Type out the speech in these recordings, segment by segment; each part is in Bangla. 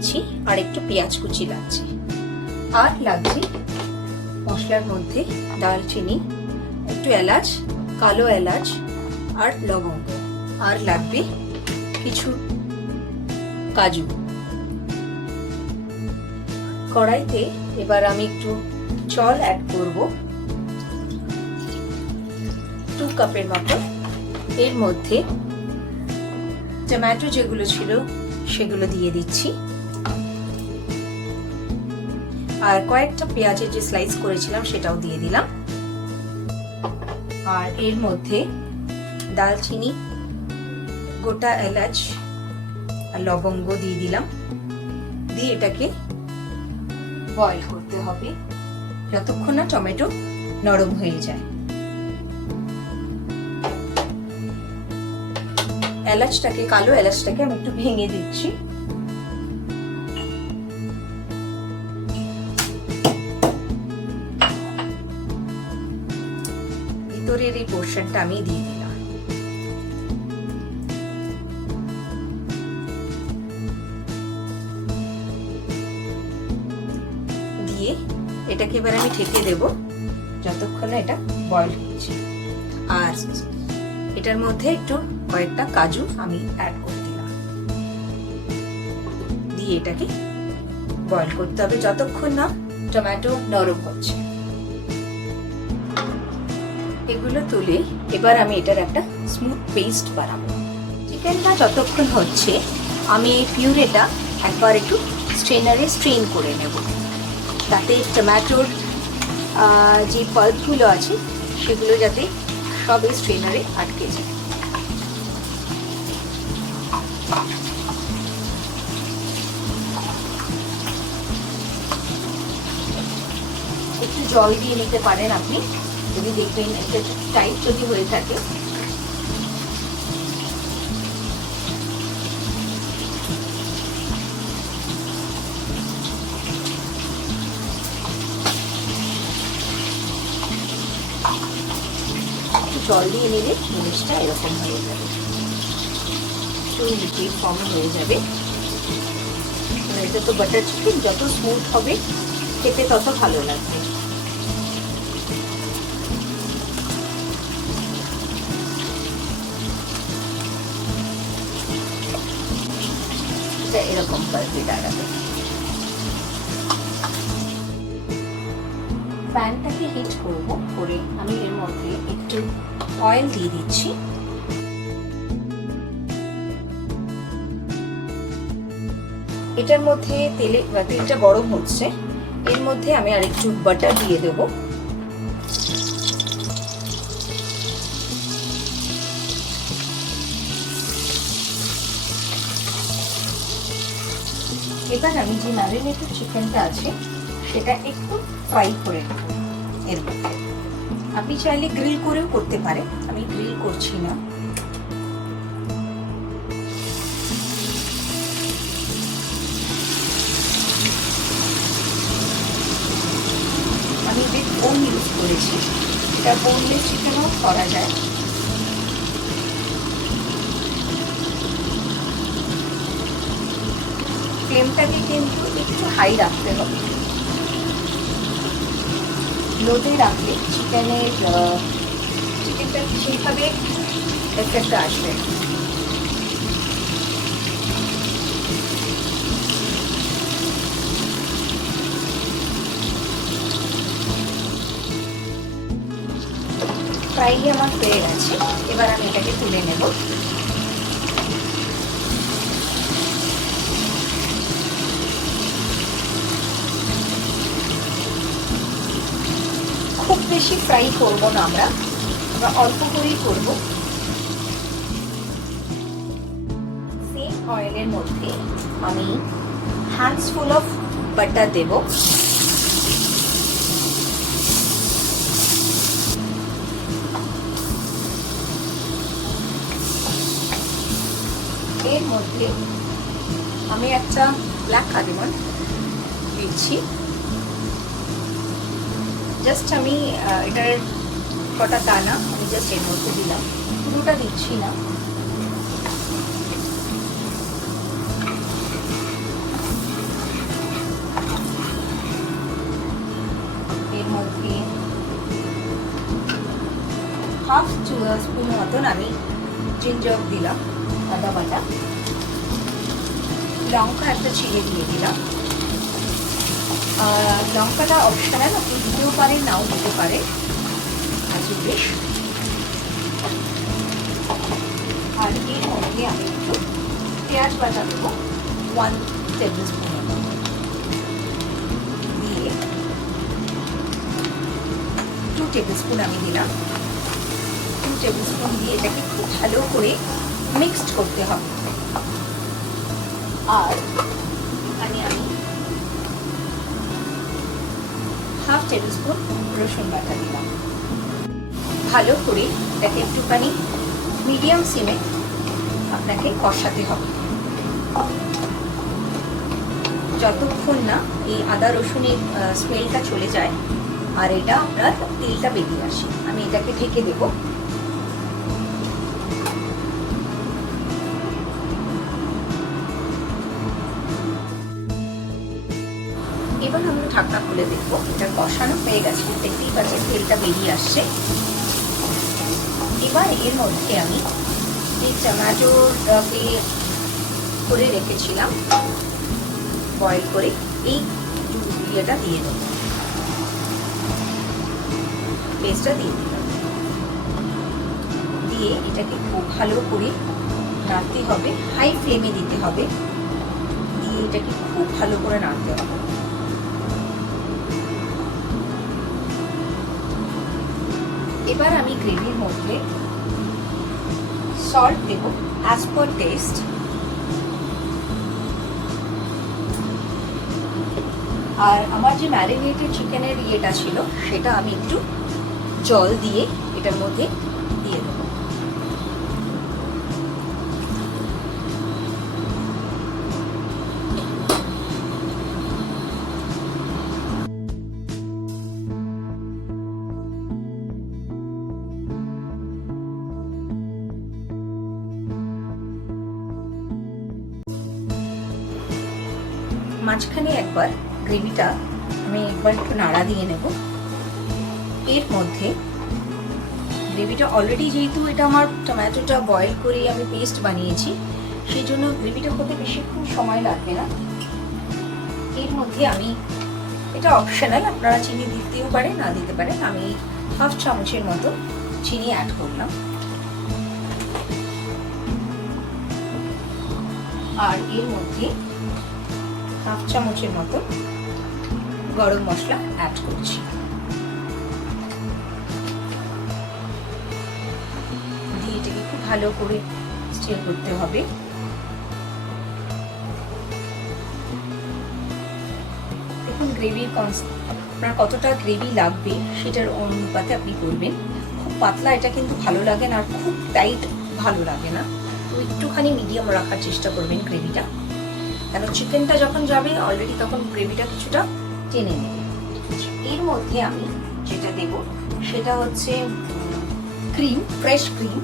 দিচ্ছি আর একটু পেঁয়াজ কুচি লাগছে। আর লাগছে মশলার মধ্যে দারচিনি, একটু এলাচ, কালো এলাচ আর লবঙ্গ, আর লাগবে কিছু কাজু। কড়াইতে এবার আমি একটু জল অ্যাড করব, 2 কাপের মতো। এর মধ্যে টমেটো যেগুলো ছিল সেগুলো দিয়ে দিচ্ছি, আর কয়েকটা পেঁয়াজের যে স্লাইস করেছিলাম সেটাও দিয়ে দিলাম। আর এর মধ্যে দারচিনি, গোটা এলাচ আর লবঙ্গ দিয়ে দিলাম। দিয়ে এটাকে বয়েল করতে হবে যতক্ষণ না টমেটো নরম হয়ে যায়। এলাচটাকে, কালো এলাচটাকে আমি একটু ভেঙে দিচ্ছি। ভিতরের এই পোর্শনটা আমি দিয়ে দিলাম। দিয়ে এটাকে এবার আমি ঢেকে দেব যতক্ষণ না এটা বয়েল হচ্ছে। আর এটার মধ্যে একটু কয়েকটা কাজু আমি অ্যাড করে দিলাম। দিয়ে এটাকে বয়েল করতে হবে যতক্ষণ না টমেটো নরম হচ্ছে। এগুলো তুলে এবার আমি এটার একটা স্মুথ পেস্ট বানাবো। চিকেনটা যতক্ষণ হচ্ছে আমি এই পিউরেটা একবার একটু স্ট্রেনারে স্ট্রেন করে নেব, তাতে টমেটোর যে পাল্পগুলো আছে সেগুলো যাতে সব এই স্ট্রেনারে আটকে যায়। একটু জল দিয়ে নিতে পারেন আপনি, যদি দেখবেন এটা টাইট যদি হয়ে থাকে। জল দিয়ে নিলে জিনিসটা এরকম হয়ে যাবে, একটু লিকুইড ফর্মে হয়ে যাবে। এটা তো বাটার চিকেন, যত স্মুথ হবে খেতে তত ভালো লাগবে। এরকম পাল্পে দাঁড়াবে। প্যানটাকে হিট করব, করে আমি এর মধ্যে একটু অয়েল দিয়ে দিচ্ছি। এটার মধ্যে তেলটা গরম হচ্ছে, এর মধ্যে আমি আর একটু বাটার দিয়ে দেব। এবার আমি যে ম্যারিনেটেড চিকেনটা আছে সেটা একটু ফ্রাই করে নেব এর মধ্যে। আপনি চাইলে গ্রিল করেও করতে পারেন, আমি গ্রিল করছি না। আমি যে বোন ইউজ করেছি, এটা বোনলেস চিকেনও করা যায়। ফ্লেমটাকে কিন্তু একটু হাই রাখতে হবে, লোতে রাখলে চিকেনটা সেইভাবে এফেক্ট আসবে। ফ্রাই আমার হয়ে গেছে, এবার আমি এটাকে তুলে নেব। খুব বেশি ফ্রাই করবো না, আমরা অল্প করেই করব। সেম অয়েলের মধ্যে আমি হ্যান্ডসফুল অফ বাটার দেব। এর মধ্যে আমি একটা ব্ল্যাক কার্ডামন দিচ্ছি। জাস্ট আমি এটার কটা দানা আমি জাস্ট এর মধ্যে দিলাম, পুরোটা দিচ্ছি না। হাফ স্পুন মতন আমি জিঞ্জার দিলাম, আদা বাটা। লঙ্কা একটা ছিঁড়ে দিয়ে দিলাম। লঙ্কাটা অপশনাল, আপনি দিতেও পারেন নাও দিতে পারেন, আজকে বেশ। আর এর মধ্যে আমি একটু পেঁয়াজ বাটা দেবো 1 টেবিল স্পুন দিয়ে 2 টেবিল স্পুন আমি দিলাম। 2 টেবিল স্পুন দিয়ে এটাকে খুব ভালো করে মিক্সড করতে হবে। আর আমি হাফ টেবিল স্পুন রসুন বাটা দিলাম। ভালো করে এটাকে একটুখানি মিডিয়াম সিমে আপনাকে কষাতে হবে, যতক্ষণ না এই আদা রসুনের স্মেলটা চলে যায় আর এটা আপনার তেলটা বেরিয়ে আসে। আমি এটাকে ঢেকে দেব। এবার আমি ঢাকনা খুলে দেখবো, এটা কষানো হয়ে গেছে, দেখতেই পাচ্ছেন তেলটা বেরিয়ে আসছে। এবার এর মধ্যে আমি যে টমেটোটাকে করে রেখেছিলাম বয়েল করে, এই ইয়েটা দিয়ে দেব, পেস্টটা দিয়ে দিলাম। দিয়ে এটাকে খুব ভালো করে নাড়তে হবে, হাই ফ্লেমে দিতে হবে, দিয়ে এটাকে খুব ভালো করে নাড়তে হবে। এবার আমি গ্রেভির মধ্যে সল্ট দেব অ্যাজ পার টেস্ট। আর আমার যে ম্যারিনেটেড চিকেনের ইয়েটা ছিল সেটা আমি একটু জল দিয়ে এটার মধ্যে দিয়ে দেবো। মাঝখানে একবার গ্রেভিটা আমি একবার একটু নাড়া দিয়ে নেব। এর মধ্যে গ্রেভিটা অলরেডি, যেহেতু এটা আমার টমেটোটা বয়েল করে আমি পেস্ট বানিয়েছি, সেই জন্য গ্রেভিটা হতে বেশিক্ষণ সময় লাগবে না। এর মধ্যে আমি, এটা অপশনাল, আপনারা চিনি দিতেও পারেন না দিতে পারেন, আমি হাফ চামচের মতো চিনি অ্যাড করলাম। আর এর মধ্যে হাফ চামচের মতো গরম মশলা অ্যাড করছি। দিয়ে এটাকে খুব ভালো করে স্টির করতে হবে। দেখুন গ্রেভির আপনার কতটা গ্রেভি লাগবে সেটার অনুপাতে আপনি করবেন। খুব পাতলা এটা কিন্তু ভালো লাগে না, আর খুব টাইট ভালো লাগে না, তো একটুখানি মিডিয়াম রাখার চেষ্টা করবেন গ্রেভিটা, কেন চিকেনটা যখন যাবে অলরেডি তখন গ্রেভিটা কিছুটা টেনে নেবে। এর মধ্যে আমি যেটা দেব সেটা হচ্ছে ক্রিম, ফ্রেশ ক্রিম।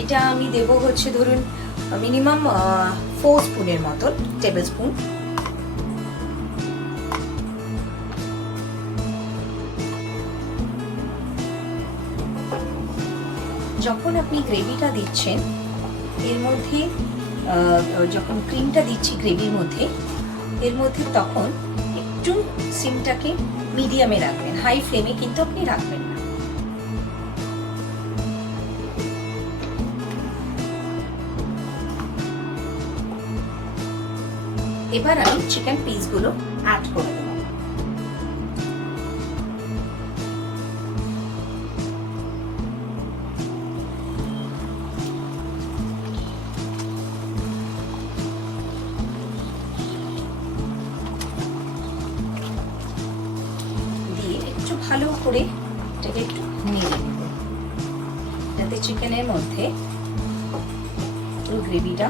এটা আমি দেব হচ্ছে ধরুন মিনিমাম 4 স্পুনের মতন, টেবিল স্পুন। যখন আপনি গ্রেভিটা দিচ্ছেন এর মধ্যে, যখন ক্রিমটা দিচ্ছি গ্রেভির মধ্যে, এর মধ্যে তখন একটু সিমটাকে মিডিয়ামে রাখবেন, হাই ফ্লেমে কিন্তু আপনি রাখবেন না। এবার আমি চিকেন পিসগুলো অ্যাড করে দেব। ভালো করে এটাকে একটু নেড়ে নেব, যাতে চিকেনের মধ্যে পুরো গ্রেভিটা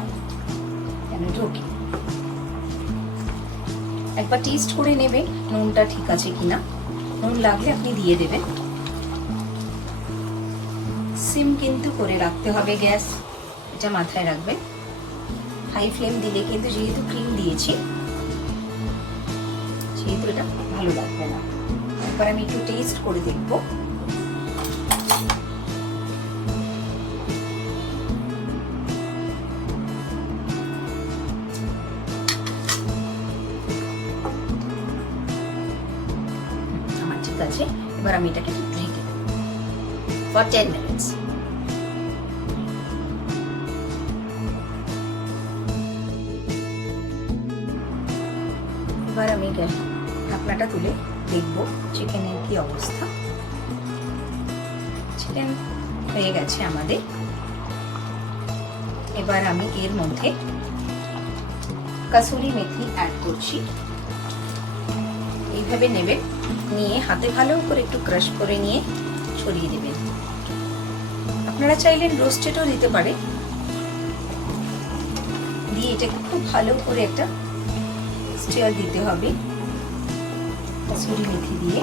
যেন ঢোকে। একবার টেস্ট করে নেবেন নুনটা ঠিক আছে কিনা, নুন লাগলে আপনি দিয়ে দেবেন। সিম কিন্তু করে রাখতে হবে গ্যাস, এটা মাথায় রাখবেন। হাই ফ্লেম দিলে কিন্তু যেহেতু ক্রিম দিয়েছি সেহেতু এটা ভালো লাগবে না। এবার আমি একটু টেস্ট করে দেখব। আমার ঠিক আছে, এবার আমি এটাকে ঢেকে দেব ফর 10 মিনিটস। এবার আমি ঢাকনাটা তুলে দেখব চিকেনের কি অবস্থা। চিকেন হয়ে গেছে আমাদের। এবার আমি এর মধ্যে কাসুরি মেথি অ্যাড করছি। এইভাবে নেবেন, নিয়ে হাতে ভালো করে একটু ক্রাশ করে নিয়ে ছড়িয়ে দেবেন। আপনারা চাইলে রোস্টেডও দিতে পারে। দিয়ে এটাকে খুব ভালো করে একটা স্টিয়ার দিতে হবে কাসুরি মেথি দিয়ে।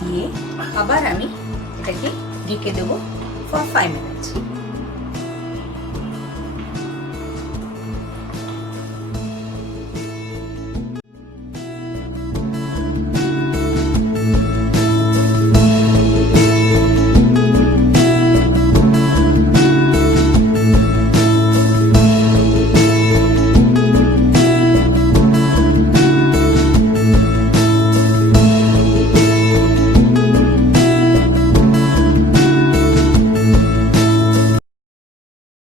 দিয়ে আবার আমি এটাকে ঢেকে দেবো ফর 5 মিনিটস।